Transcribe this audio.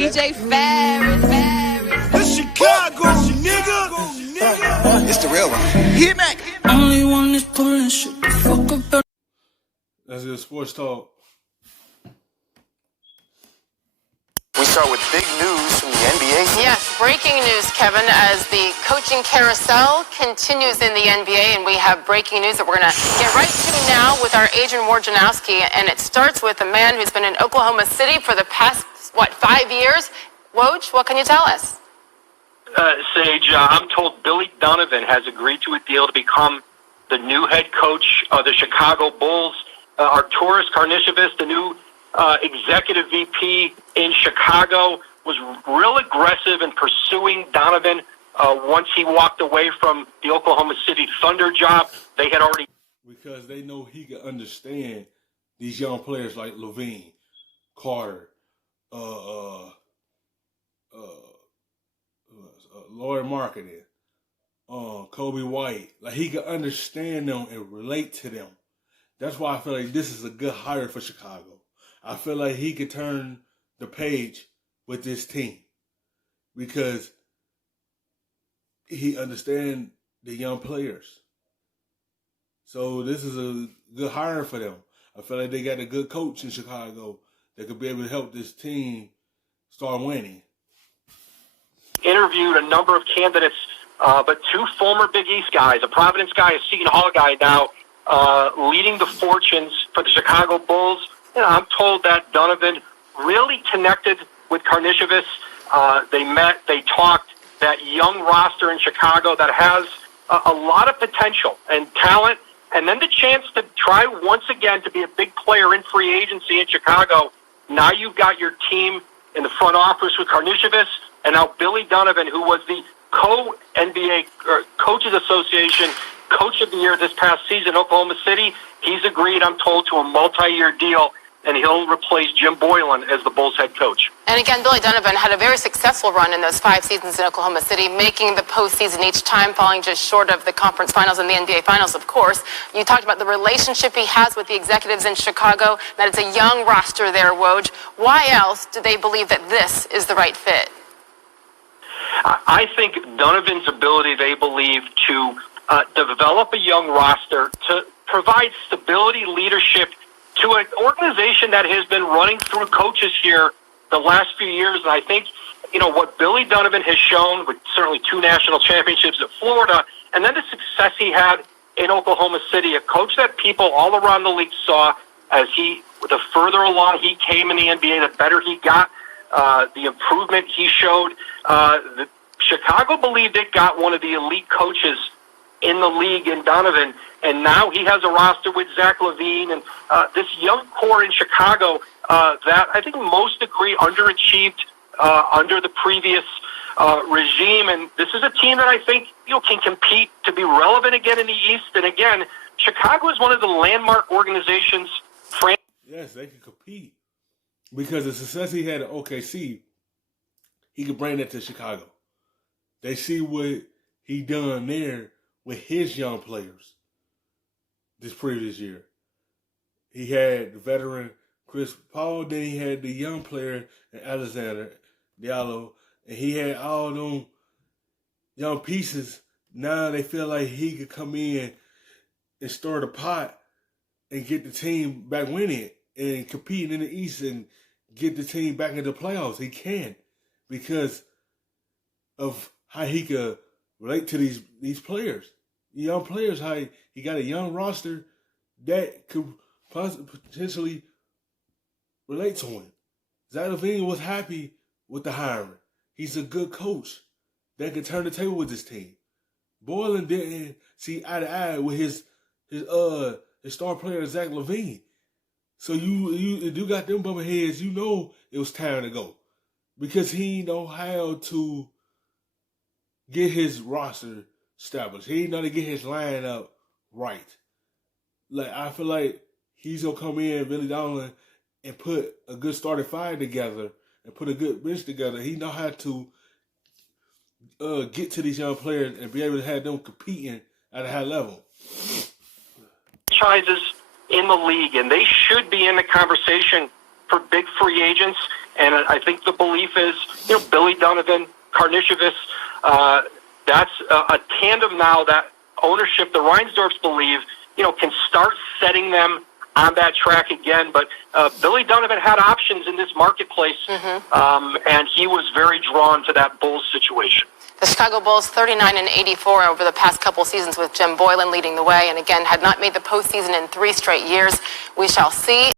DJ Ferris. It's Chicago, nigga. It's the real one. Hit me. Only one is pulling shit the fuck up. That's good sports talk. We start with big news from the NBA. Yes, breaking news, Kevin, as the coaching carousel continues in the NBA, and we have breaking news that we're going to get right to now with our Adrian Wojnarowski, and it starts with a man who's been in Oklahoma City for the past, 5 years? Woj, what can you tell us? Sage, I'm told Billy Donovan has agreed to a deal to become the new head coach of the Chicago Bulls. Arturas Karnisovas, the new executive VP in Chicago, was real aggressive in pursuing Donovan once he walked away from the Oklahoma City Thunder job. They had already... Because they know he can understand these young players like Levine, Carter, Lloyd Marketing, Kobe White. Like, he can understand them and relate to them. That's why I feel like this is a good hire for Chicago. I feel like he could turn the page with this team because he understands the young players. So this is a good hire for them. I feel like they got a good coach in Chicago that could be able to help this team start winning. Interviewed a number of candidates, but two former Big East guys, a Providence guy, a Seton Hall guy now, leading the fortunes for the Chicago Bulls. You know, I'm told that Donovan really connected with Karnisovas. They met, they talked. That young roster in Chicago that has a lot of potential and talent, and then the chance to try once again to be a big player in free agency in Chicago. Now you've got your team in the front office with Karnisovas, and now Billy Donovan, who was the co-NBA Coaches Association Coach of the Year this past season, Oklahoma City. He's agreed, I'm told, to a multi-year deal, and he'll replace Jim Boylan as the Bulls head coach. And again, Billy Donovan had a very successful run in those 5 seasons in Oklahoma City, making the postseason each time, falling just short of the conference finals and the NBA finals, of course. You talked about the relationship he has with the executives in Chicago, that it's a young roster there, Woj. Why else do they believe that this is the right fit? I think Donovan's ability, they believe, to develop a young roster, to provide stability, leadership to an organization that has been running through coaches here the last few years. And I think, what Billy Donovan has shown with certainly 2 national championships at Florida, and then the success he had in Oklahoma City, a coach that people all around the league saw as the further along he came in the NBA, the better he got, the improvement he showed. Chicago believed it got one of the elite coaches in the league in Donovan, and now he has a roster with Zach LaVine and this young core in Chicago that I think most agree underachieved under the previous regime. And this is a team that I think can compete to be relevant again in the East. And again, Chicago is one of the landmark organizations. Yes, they can compete because the success he had at OKC, he could bring that to Chicago. They see what he done there with his young players this previous year. He had the veteran Chris Paul, then he had the young player Alexander Diallo, and he had all them young pieces. Now they feel like he could come in and stir the pot and get the team back winning and compete in the East and get the team back into the playoffs. He can because of how he could relate to these players, young players, how he got a young roster that could potentially relate to him. Zach LaVine was happy with the hiring. He's a good coach that can turn the table with his team. Boylan didn't see eye to eye with his star player Zach LaVine. So you got them bumping heads. You know it was time to go because he know how to get his roster established. He know to get his lineup right. Like, I feel like he's going to come in, Billy Donovan, and put a good starting five together and put a good bench together. He know how to get to these young players and be able to have them competing at a high level. Franchises in the league, and they should be in the conversation for big free agents. And I think the belief is, Billy Donovan, Karnisovas, that's a tandem now that ownership, the Reinsdorfs believe, can start setting them on that track again. But Billy Donovan had options in this marketplace, and he was very drawn to that Bulls situation. The Chicago Bulls 39-84 over the past couple seasons with Jim Boylan leading the way, and again had not made the postseason in 3 straight years. We shall see.